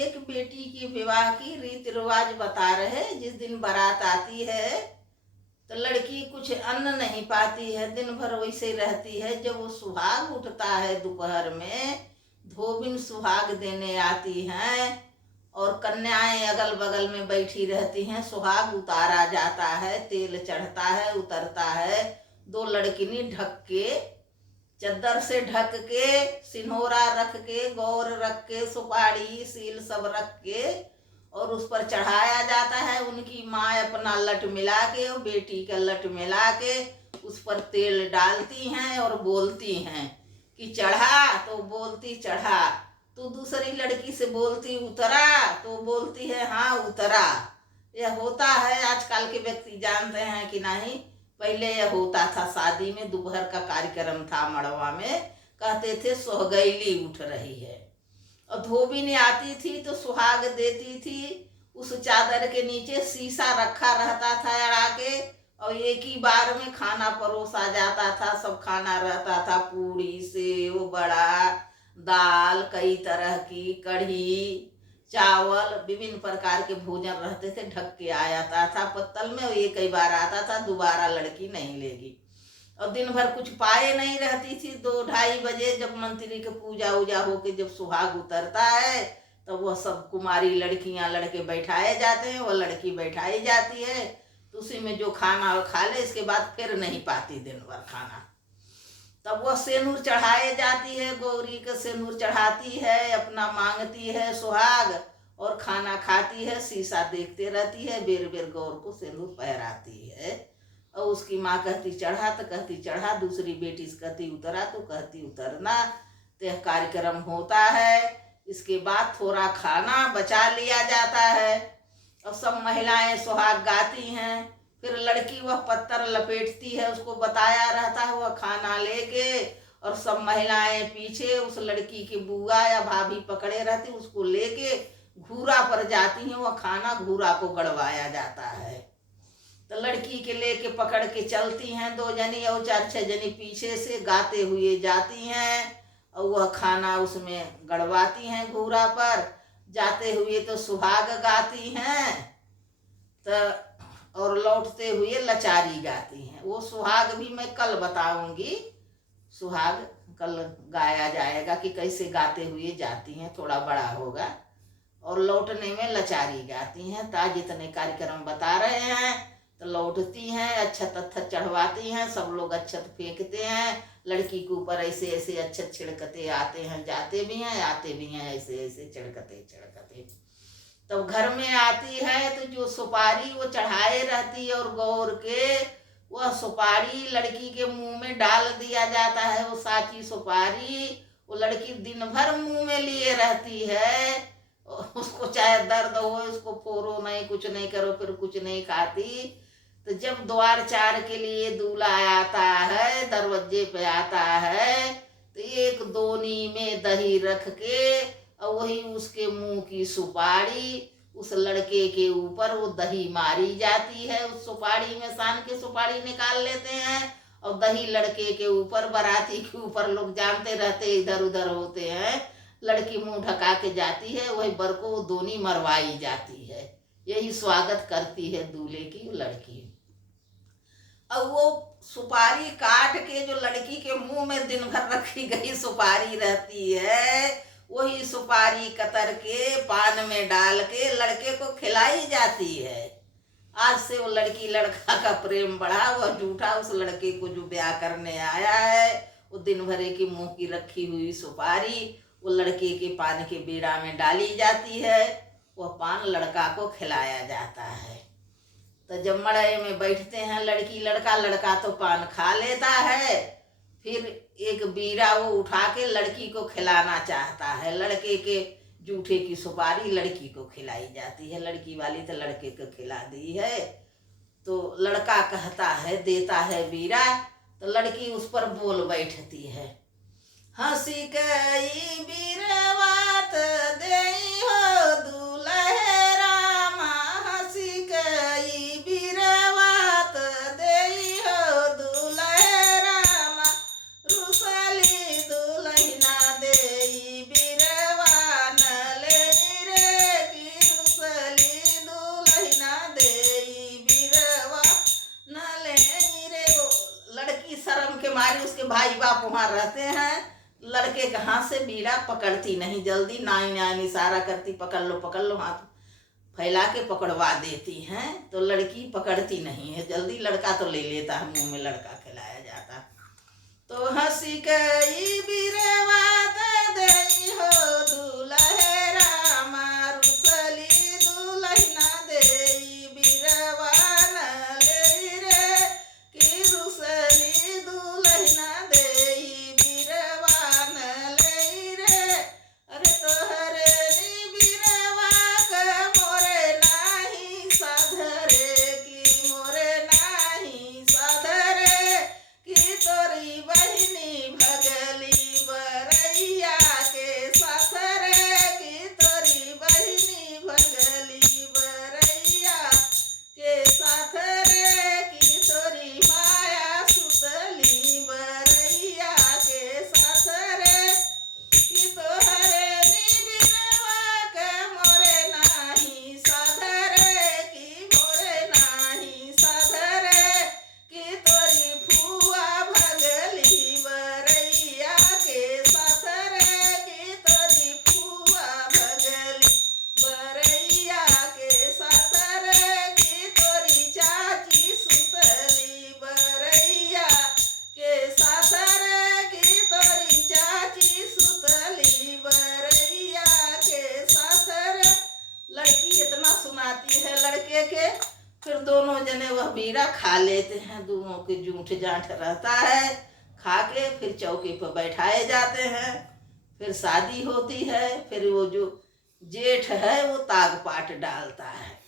एक बेटी की विवाह की रीति रिवाज बता रहे। जिस दिन बारात आती है तो लड़की कुछ अन्न नहीं पाती है, दिन भर वैसे रहती है। जब वो सुहाग उठता है दोपहर में, धोबिन सुहाग देने आती हैं और कन्याएं अगल बगल में बैठी रहती हैं। सुहाग उतारा जाता है, तेल चढ़ता है, उतरता है। दो लड़किनी ढक के, चद्दर से ढक के, सिन्होरा रख के, गौर रख के, सुपारी सील सब रख के और उस पर चढ़ाया जाता है। उनकी माँ अपना लट मिला के और बेटी का लट मिला के उस पर तेल डालती हैं और बोलती हैं कि चढ़ा, तो बोलती चढ़ा। तो दूसरी लड़की से बोलती उतरा, तो बोलती है हाँ उतरा। यह होता है, आजकल के व्यक्ति जानते हैं कि नहीं, पहले यह होता था। शादी में दोपहर का कार्यक्रम था, मड़वा में कहते थे सोहगैली उठ रही है और धोबिन आती थी तो सुहाग देती थी। उस चादर के नीचे शीशा रखा रहता था अड़ा के और एक ही बार में खाना परोसा जाता था। सब खाना रहता था, पूड़ी सेव बड़ा, दाल कई तरह की, कढ़ी चावल, विभिन्न प्रकार के भोजन रहते थे। ढक के आ जाता था पत्तल में और एक ही बार आता था, दोबारा लड़की नहीं लेगी। और दिन भर कुछ पाए नहीं रहती थी। 2-2:30 बजे जब मंत्री के पूजा उजा होके जब सुहाग उतरता है तो वह सब कुमारी लड़कियां लड़के बैठाए जाते हैं, वह लड़की बैठाई जाती है। तो उसी में जो खाना वो खा ले, इसके बाद फिर नहीं पाती दिन भर खाना। तब वह सेनूर चढ़ाए जाती है, गौरी का सेनूर चढ़ाती है, अपना मांगती है सुहाग और खाना खाती है। शीशा देखते रहती है, बेर बेर गौर को सेनूर पहराती है। और उसकी माँ कहती चढ़ा तो कहती चढ़ा, दूसरी बेटी से कहती उतरा तो कहती उतरना। तो यह कार्यक्रम होता है। इसके बाद थोड़ा खाना बचा लिया जाता है और सब महिलाएं सुहाग गाती हैं। फिर लड़की वह पत्थर लपेटती है, उसको बताया रहता है, वह खाना लेके और सब महिलाएं पीछे उस लड़की की बुआ या भाभी पकड़े रहती, उसको लेके घूरा पर जाती हैं। वह खाना घूरा को गड़वाया जाता है। तो लड़की के लेके पकड़ के चलती हैं 2 जनी और 4-6 जनी पीछे से गाते हुए जाती हैं और वह खाना उसमें गड़वाती हैं घूरा पर। जाते हुए तो सुहाग गाती हैं तो और लौटते हुए लचारी गाती हैं। वो सुहाग भी मैं कल बताऊंगी, सुहाग कल गाया जाएगा कि कैसे गाते हुए जाती हैं, थोड़ा बड़ा होगा। और लौटने में लचारी गाती हैं। ताज इतने कार्यक्रम बता रहे हैं तो लौटती हैं, अक्षत अक्षत चढ़वाती हैं, सब लोग अक्षत फेंकते हैं। लड़की के ऊपर ऐसे ऐसे अक्षत छिड़कते आते हैं, जाते भी हैं आते भी हैं, ऐसे ऐसे छिड़कते छिड़कते। तब घर में आती है तो जो सुपारी वो चढ़ाए रहती है और गौर के वह सुपारी लड़की के मुंह में डाल दिया जाता है। वो साची सुपारी वो लड़की दिन भर मुंह में लिए रहती है। उसको चाहे दर्द हो, उसको फोड़ो नहीं, कुछ नहीं करो, फिर कुछ नहीं खाती। तो जब द्वार चार के लिए दूल्हा आता है, दरवाजे पे आता है, तो एक दोनी में दही रख के और वही उसके मुंह की सुपारी उस लड़के के ऊपर वो दही मारी जाती है। उस सुपारी में सान के सुपारी निकाल लेते हैं और दही लड़के के ऊपर, बाराती के ऊपर, लोग जानते रहते इधर उधर होते हैं। लड़की मुंह ढका के जाती है, वही बर को वो दोनी मरवाई जाती है। यही स्वागत करती है दूल्हे की लड़की। अब वो सुपारी काट के जो लड़की के मुंह में दिन भर रखी गई सुपारी रहती है, वही सुपारी कतर के पान में डाल के लड़के को खिलाई जाती है। आज से वो लड़की लड़का का प्रेम बढ़ा। वह झूठा उस लड़के को जो ब्याह करने आया है, वो दिन भरे की मुंह की रखी हुई सुपारी वो लड़के के पान के बीड़ा में डाली जाती है। वह पान लड़का को खिलाया जाता है। तो जब मड़ई में बैठते हैं लड़की लड़का, लड़का तो पान खा लेता है, फिर एक बीड़ा वो उठा के लड़की को खिलाना चाहता है। लड़के के जूठे की सुपारी लड़की को खिलाई जाती है। लड़की वाली तो लड़के को खिला दी है। तो लड़का कहता है, देता है बीड़ा, तो लड़की उस पर बोल बैठती है, हंसी कई बीरवात देई हो दूल्हे रामा, हंसी कई बीरवात देई हो दूल्हे रामा, रुसली दुल्हना देई बीरवा न ले रे हाथ से बीड़ा पकड़ती नहीं, जल्दी नाई नाई इशारा करती, पकड़ लो, हाथ फैला के पकड़वा देती हैं। तो लड़की पकड़ती नहीं है जल्दी, लड़का तो ले लेता है, मुंह में लड़का खिलाया जाता। तो हंसी कई बिरवा दई हो दुलहरा मारुसली दुलहिना देई बिरवा न ले रे कि रुसली दुलहिना देई बिरवा न ले रे। अरे तोहरे नी बिरवा क मोरे नाही साधरे कि मोरे नाही साधरे कि तोरी बहिनी भगली बरैया के साथ रे कि तोरी बहिनी भगली बरैया के साथ रे कि तोरी माया सुतली बरैया के साथ रे कि तोहरे नी बिरवा के मोरे नाही साधरे कि मोरे नाही साधरे कि तोरी फुआ भगली बरैया के साथ रे कि तोरी फुआ भगली बरैया के साथ रे कि तोरी चाची सुतली बरैया के साथ रे कि तोरी चाची सुतली बरैया के साथ रे। लड़की इतना सुनाती है लड़के के, फिर दोनों जने वह बीड़ा खा लेते हैं, दोनों के जूठ जांठ रहता है, खा के फिर चौकी पर बैठाए जाते हैं। फिर शादी होती है, फिर वो जो जेठ है वो ताग पाट डालता है।